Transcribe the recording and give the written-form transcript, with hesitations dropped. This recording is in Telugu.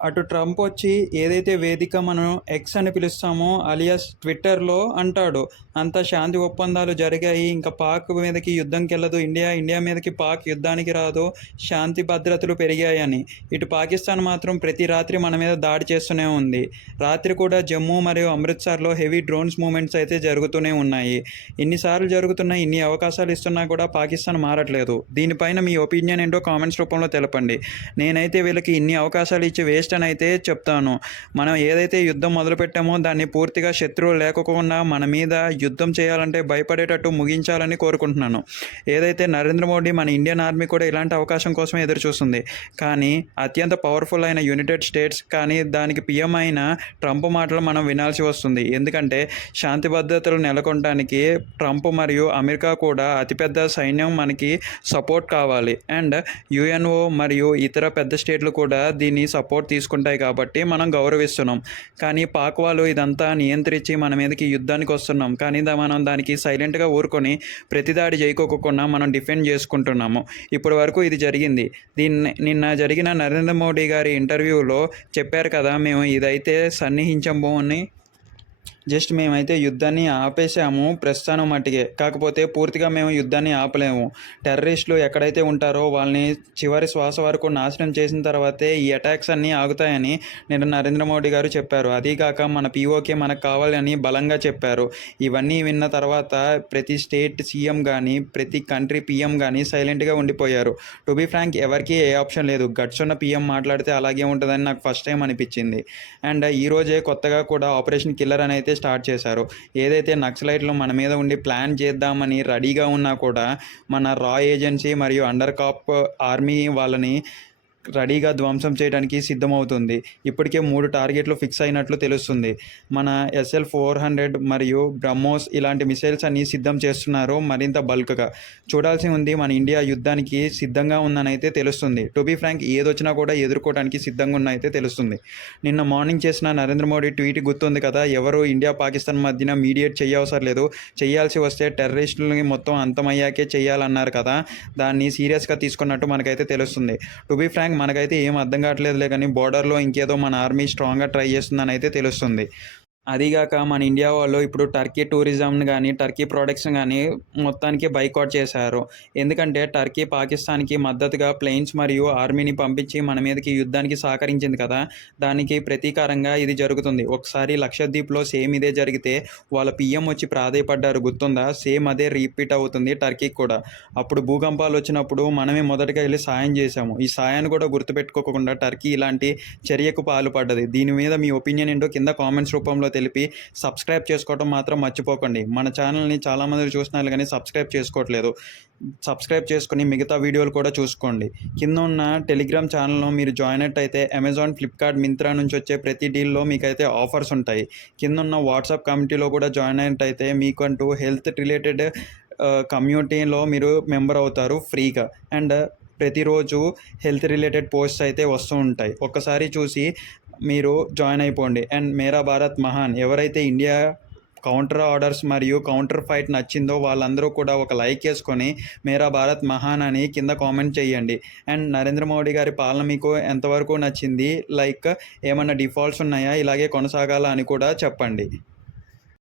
అటు ట్రంప్ వచ్చి ఏదైతే వేదిక మనం ఎక్స్ అని పిలుస్తామో అలియాస్ ట్విట్టర్లో అంటాడు, అంత శాంతి ఒప్పందాలు జరిగాయి, ఇంకా పాక్ మీదకి యుద్ధంకి వెళ్ళదు ఇండియా, ఇండియా మీదకి పాక్ యుద్ధానికి రాదు, శాంతి భద్రతలు పెరిగాయని. ఇటు పాకిస్తాన్ మాత్రం ప్రతి రాత్రి మన మీద దాడి చేస్తూనే ఉంది. రాత్రి కూడా జమ్మూ మరియు అమృత్సర్లో హెవీ డ్రోన్స్ మూమెంట్స్ అయితే జరుగుతూనే ఉన్నాయి. ఇన్నిసార్లు జరుగుతున్నా, ఇన్ని అవకాశాలు ఇస్తున్నా కూడా పాకిస్తాన్ మారట్లేదు. దీనిపైన మీ ఒపీనియన్ ఏంటో కామెంట్స్ రూపంలో తెలపండి. నేనైతే వీళ్ళకి ఇన్ని అవకాశాలు ఇచ్చి వేస్ట్ అని అయితే చెప్తాను. మనం ఏదైతే యుద్ధం మొదలుపెట్టామో దాన్ని పూర్తిగా శత్రువులు లేకోకుండా మన మీద యుద్ధం చేయాలంటే భయపడేటట్టు ముగించాలని కోరుకుంటున్నాను. ఏదైతే నరేంద్ర మోడీ మన ఇండియన్ ఆర్మీ కూడా ఇలాంటి అవకాశం కోసమే ఎదురు చూస్తుంది. కానీ అత్యంత పవర్ఫుల్ అయిన యునైటెడ్ స్టేట్స్ కానీ దానికి పిఎం అయిన ట్రంప్ మాటలు మనం వినాల్సి వస్తుంది. ఎందుకంటే శాంతి భద్రతలు నెలకొనడానికి ట్రంప్ మరియు అమెరికా కూడా అతిపెద్ద సైన్యం మనకి సపోర్ట్ కావాలి. అండ్ యుఎన్ఓ మరియు ఇతర పెద్ద స్టేట్లు కూడా దీన్ని సపోర్ట్ తీసుకుంటాయి కాబట్టి మనం గౌరవిస్తున్నాం. కానీ పాక్ వాళ్ళు ఇదంతా నియంత్రించి మన మీదకి యుద్ధానికి వస్తున్నాం, కానీ మనం దానికి సైలెంట్గా ఊరుకొని ప్రతిదాడి చేయకోకుండా మనం డిఫెండ్ చేసుకుంటున్నాము. ఇప్పటి వరకు ఇది జరిగింది. నిన్న జరిగిన నరేంద్ర మోడీ గారి ఇంటర్వ్యూలో చెప్పారు కదా, మేము ఇదైతే సన్నిహించము అని. జస్ట్ మేమైతే యుద్ధాన్ని ఆపేసాము ప్రస్తుతానం మట్టికే, కాకపోతే పూర్తిగా మేము యుద్ధాన్ని ఆపలేము. టెర్రరిస్టులు ఎక్కడైతే ఉంటారో వాళ్ళని చివరి శ్వాస వరకు నాశనం చేసిన తర్వాతే ఈ అటాక్స్ అన్నీ ఆగుతాయని నేను నరేంద్ర మోడీ గారు చెప్పారు. అదీగాక మన పీఓకే మనకు కావాలని బలంగా చెప్పారు. ఇవన్నీ విన్న తర్వాత ప్రతి స్టేట్ సీఎం కానీ ప్రతి కంట్రీ పీఎం కానీ సైలెంట్గా ఉండిపోయారు. టు బీ ఫ్రాంక్, ఎవరికి ఏ ఆప్షన్ లేదు. గట్స్ ఉన్న పీఎం మాట్లాడితే అలాగే ఉంటుందని నాకు ఫస్ట్ టైం అనిపించింది. అండ్ ఈరోజే కొత్తగా కూడా ఆపరేషన్ కిల్లర్ అని అయితే స్టార్ట్ చేశారు. ఏదైతే నక్సలైట్లు మన మీద ఉండి ప్లాన్ చేద్దామని రెడీగా ఉన్నా కూడా మన రా ఏజెన్సీ మరియు అండర్ కాప్ ఆర్మీ వాళ్ళని రెడీగా ధ్వంసం చేయడానికి సిద్ధమవుతుంది. ఇప్పటికే 3 టార్గెట్లు ఫిక్స్ అయినట్లు తెలుస్తుంది. మన SL-400 మరియు బ్రహ్మోస్ ఇలాంటి మిసైల్స్ అన్నీ సిద్ధం చేస్తున్నారు మరింత బల్క్గా. చూడాల్సి ఉంది, మన ఇండియా యుద్ధానికి సిద్ధంగా ఉందని అయితే తెలుస్తుంది. టు బీ ఫ్రాంక్, ఏదొచ్చినా కూడా ఎదుర్కోవడానికి సిద్ధంగా ఉన్న అయితే తెలుస్తుంది. నిన్న మార్నింగ్ చేసిన నరేంద్ర మోడీ ట్వీట్ గుర్తుంది కదా, ఎవరు ఇండియా పాకిస్తాన్ మధ్యన మీడియేట్ చేయవసరం లేదు, చేయాల్సి వస్తే టెర్రరిస్టులని మొత్తం అంతమయ్యాకే చేయాలన్నారు కదా, దాన్ని సీరియస్గా తీసుకున్నట్టు మనకైతే తెలుస్తుంది. టు బీ ఫ్రాంక్, మనకైతే ఏం అర్థం కావట్లేదులే, కానీ బోర్డర్లో ఇంకేదో మన ఆర్మీ స్ట్రాంగ్గా ట్రై చేస్తుందని అయితే తెలుస్తుంది. అదీగాక మన ఇండియా వాళ్ళు ఇప్పుడు టర్కీ టూరిజంని కానీ టర్కీ ప్రోడక్ట్స్ కానీ మొత్తానికి బైకాట్ చేశారు. ఎందుకంటే టర్కీ పాకిస్తాన్కి మద్దతుగా ప్లేన్స్ మరియు ఆర్మీని పంపించి మన మీదకి యుద్ధానికి సహకరించింది కదా, దానికి ప్రతీకారంగా ఇది జరుగుతుంది. ఒకసారి లక్షద్వీప్లో సేమ్ ఇదే జరిగితే వాళ్ళ పిఎం వచ్చి ప్రాధేయపడ్డారు, గుర్తుందా? సేమ్ అదే రిపీట్ అవుతుంది టర్కీకి కూడా. అప్పుడు భూకంపాలు వచ్చినప్పుడు మనమే మొదటగా వెళ్ళి సాయం చేశాము. ఈ సాయాన్ని కూడా గుర్తుపెట్టుకోకుండా టర్కీ ఇలాంటి చర్యకు పాల్పడ్డది. దీని మీద మీ ఒపీనియన్ ఏంటో కింద కామెంట్స్ రూపంలో తెలిపి సబ్స్క్రైబ్ చేసుకోవడం మాత్రం మర్చిపోకండి. మన ఛానల్ని చాలామంది చూస్తున్నారు కానీ సబ్స్క్రైబ్ చేసుకోవట్లేదు. సబ్స్క్రైబ్ చేసుకుని మిగతా వీడియోలు కూడా చూసుకోండి. కింద ఉన్న టెలిగ్రామ్ ఛానల్లో మీరు జాయిన్ అయితే అమెజాన్, ఫ్లిప్కార్ట్, మింత్రా నుంచి వచ్చే ప్రతి డీల్లో మీకైతే ఆఫర్స్ ఉంటాయి. కింద ఉన్న వాట్సాప్ కమ్యూనిటీలో కూడా జాయిన్ అయితే మీకంటూ హెల్త్ రిలేటెడ్ కమ్యూనిటీలో మీరు మెంబర్ అవుతారు ఫ్రీగా. అండ్ ప్రతిరోజు హెల్త్ రిలేటెడ్ పోస్ట్స్ అయితే వస్తూ ఉంటాయి, ఒక్కసారి చూసి మీరు జాయిన్ అయిపోండి. అండ్ మేరా భారత్ మహాన్, ఎవరైతే ఇండియా కౌంటర్ ఆర్డర్స్ మరియు కౌంటర్ ఫైట్ నచ్చిందో వాళ్ళందరూ కూడా ఒక లైక్ వేసుకొని మేరా భారత్ మహాన్ అని కింద కామెంట్ చేయండి. అండ్ నరేంద్ర మోడీ గారి పాలన మీకు ఎంతవరకు నచ్చింది, లైక్ ఏమన్నా డిఫాల్ట్స్ ఉన్నాయా, ఇలాగే కొనసాగాలా అని కూడా చెప్పండి.